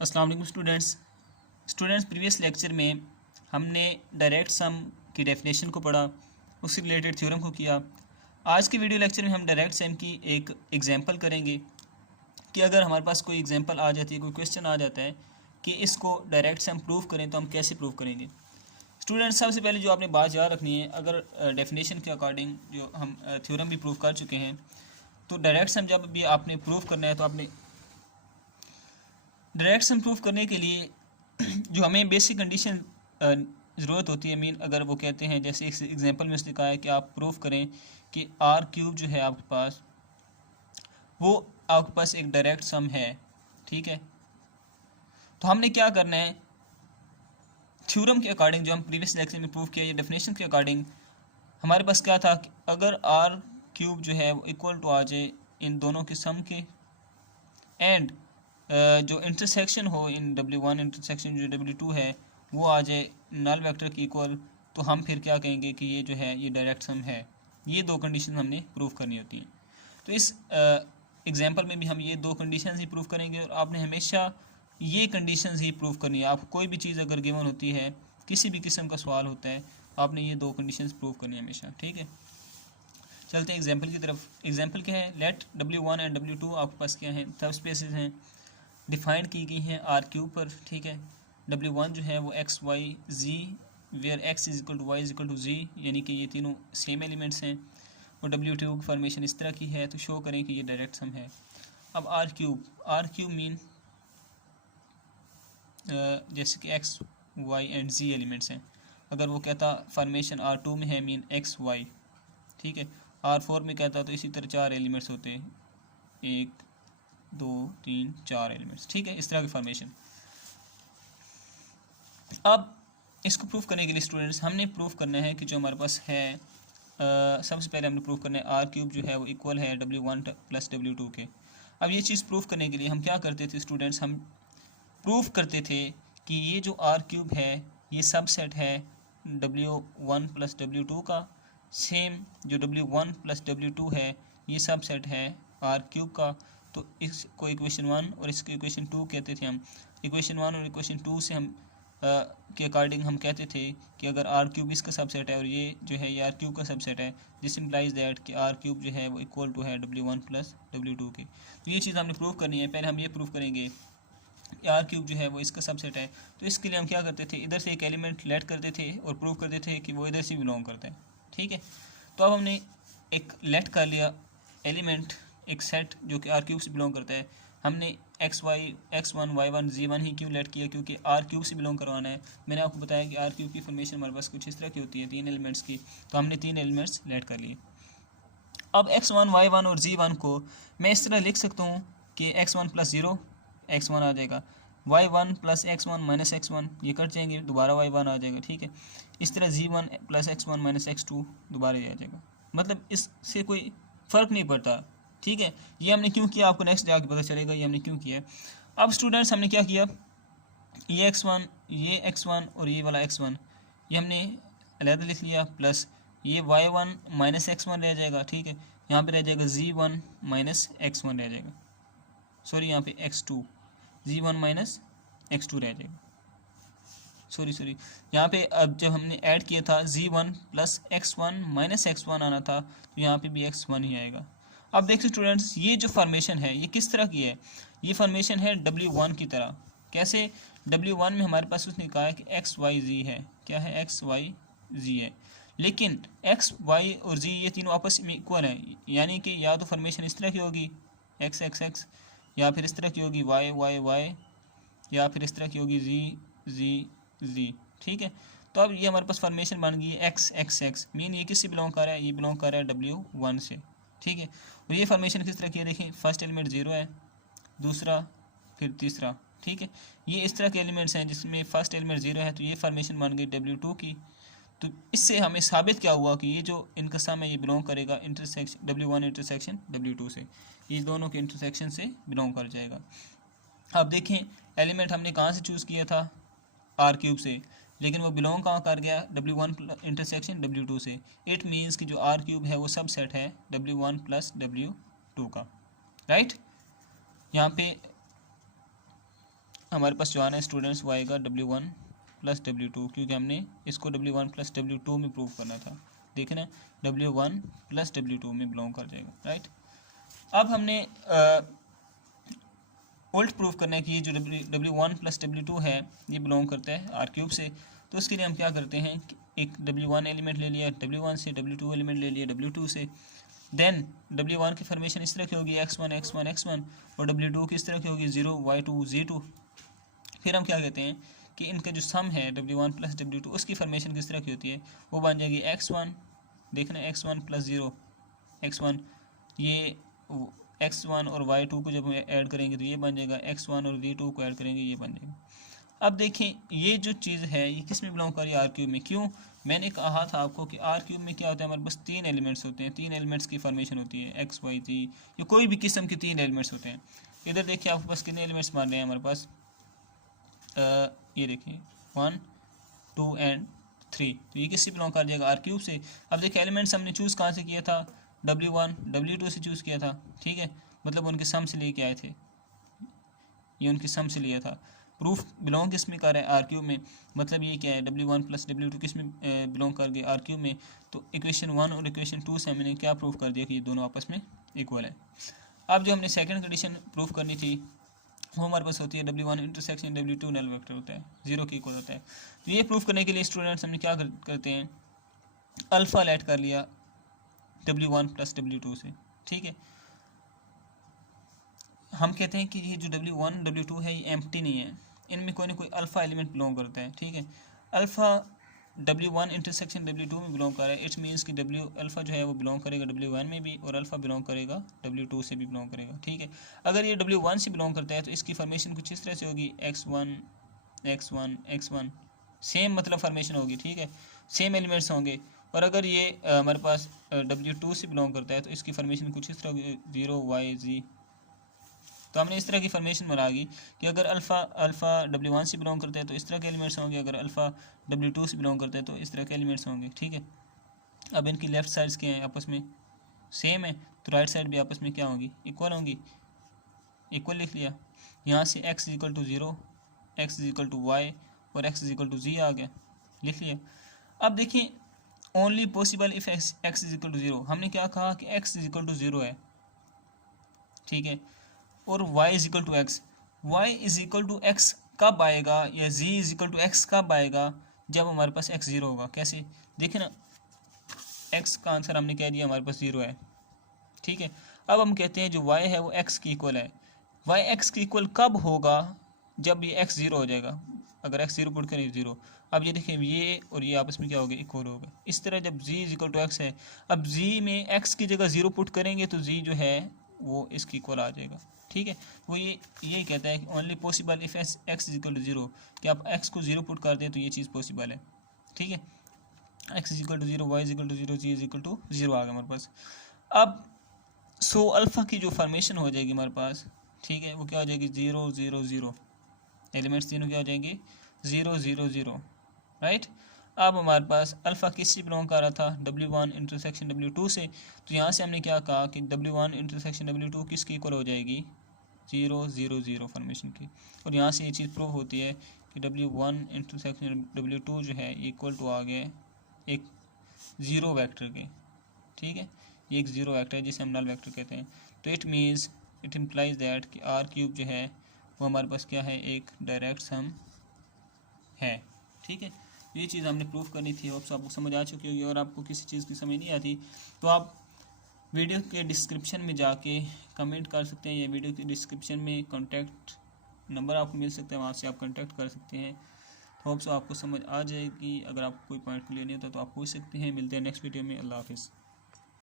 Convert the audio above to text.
अस्सलाम वालेकुम students previous lecture में हमने डायरेक्ट सम की डेफिनेशन को पढ़ा, उससे रिलेटेड थ्योरम को किया। आज के वीडियो लेक्चर में हम डायरेक्ट सम की एक एग्जांपल करेंगे कि अगर हमारे पास कोई एग्जांपल आ जाती है, कोई क्वेश्चन आ जाता है कि इसको डायरेक्ट सम प्रूव करें तो हम कैसे प्रूव करेंगे। स्टूडेंट्स सबसे पहले जो आपने बात याद रखनी है, अगर डेफिनेशन के अकॉर्डिंग जो हम थ्योरम भी प्रूव कर चुके हैं, तो डायरेक्ट सम जब भी आपने प्रूव करना है तो आपने डायरेक्ट सम प्रूफ करने के लिए जो हमें बेसिक कंडीशन ज़रूरत होती है, अगर वो कहते हैं जैसे इस एग्जांपल में उसने कहा है कि आप प्रूफ करें कि आर क्यूब जो है आपके पास, वो आपके पास एक डायरेक्ट सम है, ठीक है। तो हमने क्या करना है, थ्योरम के अकॉर्डिंग जो हम प्रीवियस लेक्चर में प्रूफ किया, या डेफिनेशन के अकॉर्डिंग हमारे पास क्या था कि अगर आर क्यूब जो है वो इक्वल टू आ जाए इन दोनों के सम के, एंड जो इंटरसेक्शन हो इन W1 इंटरसेक्शन जो W2 है वो आ जाए नल वेक्टर की इक्वल, तो हम फिर क्या कहेंगे कि ये जो है ये डायरेक्ट सम है। ये दो कंडीशन हमने प्रूव करनी होती हैं। तो इस एग्जांपल में भी हम ये दो कंडीशन ही प्रूव करेंगे, और आपने हमेशा ये कंडीशन ही प्रूव करनी है। आपको कोई भी चीज़ अगर गिवन होती है, किसी भी किस्म का सवाल होता है, आपने ये दो कंडीशन प्रूव करनी है हमेशा, ठीक है। चलते हैं एग्जाम्पल की तरफ। एग्जाम्पल क्या है, लेट W1 एंड W2 आपके पास क्या है, सब स्पेसेस हैं, डिफाइंड की गई हैं आर क्यूब पर, ठीक है। W1 जो है वो X Y Z, where X is equal to Y is equal to Z, यानी कि ये तीनों सेम एलिमेंट्स हैं। और W2 की फॉर्मेशन इस तरह की है, तो शो करें कि ये डायरेक्ट सम है। अब आर क्यूब मीन जैसे कि x y and z elements हैं। अगर वो कहता फॉर्मेशन R2 में है मीन एक्स वाई, ठीक है। R4 में कहता तो इसी तरह 4 एलिमेंट्स होते, 1 2 3 4 एलिमेंट्स, ठीक है, इस तरह की फॉर्मेशन। अब इसको प्रूफ करने के लिए स्टूडेंट्स हमने प्रूफ करना है कि जो हमारे पास है, सबसे पहले हमने प्रूफ करना है आर क्यूब जो है वो इक्वल है W1 प्लस W2 के। अब ये चीज़ प्रूफ करने के लिए हम क्या करते थे स्टूडेंट्स, हम प्रूफ करते थे कि ये जो आर क्यूब है ये सबसेट है W1 प्लस W2 का, सेम जो W1 प्लस W2 है ये सबसेट है आर क्यूब का। तो इसको इक्वेशन 1 और इसको इक्वेशन 2 कहते थे हम। इक्वेशन 1 और इक्वेशन 2 से हम के अकॉर्डिंग हम कहते थे कि अगर आर क्यूब इसका सबसेट है और ये जो है ये आर क्यूब का सबसेट है, दिस इम्प्लाइज दैट कि आर क्यूब जो है वो इक्वल टू है W1 प्लस W2 के। तो ये चीज़ हमने प्रूव करनी है। पहले हम ये प्रूव करेंगे आर क्यूब जो है वो इसका सबसेट है। तो इसके लिए हम क्या करते थे, इधर से एक एलिमेंट लेट करते थे और प्रूव करते थे कि वो इधर से बिलोंग करता है, ठीक है। तो अब हमने एक लेट कर लिया एलिमेंट, एक सेट जो कि आर क्यूब से बिलोंग करता है। हमने x1 y1 z1 ही क्यों लेट किया, क्योंकि आर क्यूब से बिलोंग करवाना है। मैंने आपको बताया कि आर क्यूब की फॉर्मेशन हमारे पास कुछ इस तरह की होती है, 3 एलिमेंट्स की, तो हमने 3 एलिमेंट्स लेट कर लिए। अब x1 y1 और z1 को मैं इस तरह लिख सकता हूँ कि x1 प्लस 0 x1 आ जाएगा, y1 plus x1 minus x1 ये कट जाएंगे, दोबारा y1 आ जाएगा, ठीक है। इस तरह z1 plus x1 minus x2 दोबारा ये आ जाएगा। मतलब इससे कोई फ़र्क नहीं पड़ता, ठीक है। ये हमने क्यों किया आपको नेक्स्ट जाके पता चलेगा ये हमने क्यों किया। अब स्टूडेंट्स हमने क्या किया, ये x1 और ये वाला x1 ये हमने अलग लिख लिया, प्लस ये y1 माइनस x1 रह जाएगा, ठीक है। यहाँ पे रह जाएगा z1 माइनस x1 रह जाएगा, सॉरी यहाँ पे x2, z1 माइनस x2 रह जाएगा, सॉरी यहाँ पे अब जब हमने ऐड किया था z1 plus x1 minus x1 आना था, तो यहाँ पे भी x1 ही आएगा। अब देखिए स्टूडेंट्स, ये जो फॉर्मेशन है ये किस तरह की है, ये फॉर्मेशन है W1 की तरह। कैसे, W1 में हमारे पास उसने कहा है कि एक्स वाई जी है, क्या है, एक्स वाई जी है, लेकिन एक्स वाई और जी ये तीनों आपस में इक्वल हैं, यानी कि या तो फॉर्मेशन इस तरह की होगी एक्स एक्स एक्स, या फिर इस तरह की होगी वाई वाई वाई, या फिर इस तरह की होगी जी जी जी, ठीक है। तो अब ये हमारे पास फॉर्मेशन बन गई है एक्स एक्स एक्स, मीन ये किससे बिलोंग कर रहा है, ये बिलोंग कर रहा है W1 से, ठीक है। और ये फॉर्मेशन किस तरह की है, देखें फर्स्ट एलिमेंट 0 है, दूसरा फिर तीसरा, ठीक है। ये इस तरह के एलिमेंट्स हैं जिसमें फर्स्ट एलिमेंट 0 है, तो ये फॉर्मेशन बन गई W2 की। तो इससे हमें साबित क्या हुआ कि ये जो इनका सम है ये बिलोंग करेगा इंटरसेक्शन W1 इंटरसेक्शन W2 से, ये दोनों के इंटरसेक्शन से बिलोंग कर जाएगा। अब देखें एलिमेंट हमने कहाँ से चूज़ किया था, आर क्यूब से, लेकिन वो बिलोंग कहाँ कर गया W1 इंटरसेक्शन W2 से। इट मीन्स कि जो आर क्यूब है वो सब सेट है W1 प्लस W2 का, राइट। यहाँ पे हमारे पास जो आना है स्टूडेंट्स वो आएगा W1 प्लस W2, क्योंकि हमने इसको W1 प्लस W2 में प्रूव करना था। देखें ना, W1 प्लस W2 में बिलोंग कर जाएगा, राइट। अब हमने उल्ट प्रूफ करना है कि ये जो W1 प्लस W2 है ये बिलोंग करता है आर क्यूब से। तो उसके लिए हम क्या करते हैं कि एक W1 एलिमेंट ले लिया W1 से, W2 एलिमेंट ले लिया W2 से। देन W1 की फॉर्मेशन इस तरह की होगी x1 x1 x1, और W2 की इस तरह की होगी 0 y2 z2। फिर हम क्या कहते हैं कि इनका जो सम है W1 प्लस W2 उसकी फॉर्मेशन किस तरह की होती है, वो बन जाएगी x1, देखना x1 प्लस 0 x1, ये x1 और y2 को जब हम ऐड करेंगे तो ये बन जाएगा, x1 और v2 को ऐड करेंगे ये बन जाएगा। अब देखें ये जो चीज़ है ये किस में बिलोंग कर रही है, आर क्यूब में। क्यों, मैंने कहा था आपको कि आर क्यूब में क्या होता है, हमारे पास 3 एलिमेंट्स होते हैं, 3 एलिमेंट्स की फॉर्मेशन होती है, एक्स वाई जी, या कोई भी किस्म के 3 एलिमेंट्स होते हैं। इधर देखिए आपके पास कितने एलिमेंट्स मान रहे हैं हमारे पास, ये देखिए 1 2 एंड 3, तो ये किससे बिलोंग कर जाएगा, आर क्यूब से। अब देखिए एलिमेंट्स हमने चूज़ कहाँ से किया था, W1 W2 से चूज़ किया था, ठीक है, मतलब उनके सम से लेके आए थे, ये उनके सम से लिया था। प्रूफ बिलोंग किस में कर रहा है, आर क्यूब में, मतलब ये क्या है W1 प्लस W2 किस में बिलोंग कर गए, आर क्यूब में। तो इक्वेशन 1 और इक्वेशन 2 से हमने क्या प्रूफ कर दिया कि ये दोनों आपस में इक्वल है। अब जो हमने सेकंड कंडीशन प्रूफ करनी थी वो हमारे पास होती है W1 intersection W2 null vector होता है, 0 के इक्वल होता है। तो ये प्रूफ करने के लिए स्टूडेंट्स हमने क्या करते हैं, अल्फ़ा ऐड कर लिया W1 प्लस W2 से, ठीक है। हम कहते हैं कि ये जो W1 W2 है ये एम्प्टी नहीं है, इनमें कोई ना कोई अल्फ़ा एलिमेंट बिलोंग करता है, ठीक है। अल्फ़ा W1 इंटरसेक्शन W2 में बिलोंग कर रहा है, इट्स मीन्स कि अल्फ़ा जो है वो बिलोंग करेगा W1 में भी, और अल्फ़ा बिलोंग करेगा W2 से भी बिलोंग करेगा, ठीक है। अगर ये W1 से बिलोंग करता है तो इसकी फॉर्मेशन कुछ इस तरह से होगी, x1 x1 x1, सेम मतलब फॉर्मेशन होगी, ठीक है, सेम एलिमेंट्स होंगे। और अगर ये हमारे पास W2 से बिलोंग करता है तो इसकी फॉर्मेशन कुछ इस तरह होगी, 0 y z। तो हमने इस तरह की फॉर्मेशन बना दी कि अगर अल्फ़ा W1 से बिलोंग करता है तो इस तरह के एलिमेंट्स होंगे, अगर अल्फ़ा W2 से बिलोंग करता है तो इस तरह के एलिमेंट्स होंगे, ठीक है। अब इनकी लेफ्ट साइड्स क्या हैं, आपस में सेम है, तो राइट साइड भी आपस में क्या होंगी, इक्वल होंगी, इक्वल लिख लिया। यहाँ से x equal to 0, x equal to y और x इक्वल टू z आ गया, लिख लिया। अब देखिए only possible if x equal to 0, हमने क्या कहा कि x इक्वल टू 0 है, ठीक है, और y is equal to x. Y is equal to x कब आएगा, या z is equal to x कब आएगा, जब हमारे पास x 0 होगा। कैसे, देखिए ना, x का आंसर हमने कह दिया हमारे पास 0 है, ठीक है। अब हम कहते हैं जो y है वो x की इक्वल है। y x की इक्वल कब होगा, जब ये x 0 हो जाएगा, अगर x 0 पुट करें 0। अब ये देखिए ये और ये आपस में क्या हो गया, इक्वल होगा। इस तरह जब z is equal to x है, अब z में x की जगह 0 पुट करेंगे तो z जो है वो इसकी इक्वल आ जाएगा, ठीक है। वो यही कहता है कि only possible if x equal to 0, कि आप x को 0 पुट कर दें तो ये चीज़ पॉसिबल है, ठीक है। x is equal to 0, y is equal to 0, z is equal to 0 आ गया हमारे पास। अब सो अल्फ़ा की जो फॉर्मेशन हो जाएगी हमारे पास, ठीक है, वो क्या हो जाएगी, 0 0 0, एलिमेंट्स तीनों क्या हो जाएंगे, 0 0 0, राइट। अब हमारे पास अल्फ़ा किससे बिलोंग कर रहा था, W1 इंटरसेक्शन W2 से। तो यहाँ से हमने क्या कहा कि W1 इंटरसेक्शन W2 किसकी इक्वल हो जाएगी, 0 0 0 फॉर्मेशन की। और यहाँ से ये चीज़ प्रूव होती है कि W1 इंटरसेक्शन W2 जो है इक्वल टू आ गया एक ज़ीरो वेक्टर के, ठीक है, ये एक ज़ीरो वेक्टर है जिसे हम नल वेक्टर कहते हैं। तो इट इम्प्लाइज दैट कि आर क्यूब जो है वो हमारे पास क्या है, एक डायरेक्ट सम है, ठीक है। ये चीज़ हमने प्रूफ करनी थी, अब आपको समझ आ चुकी होगी। और आपको किसी चीज़ की समझ नहीं आती तो आप वीडियो के डिस्क्रिप्शन में जाके कमेंट कर सकते हैं, या वीडियो के डिस्क्रिप्शन में कॉन्टैक्ट नंबर आपको मिल सकता है, वहाँ से आप कॉन्टैक्ट कर सकते हैं। होप सो आपको समझ आ जाएगी। अगर आपको कोई पॉइंट क्लियर नहीं होता तो आप पूछ सकते हैं। मिलते हैं नेक्स्ट वीडियो में। अल्लाह हाफिज़।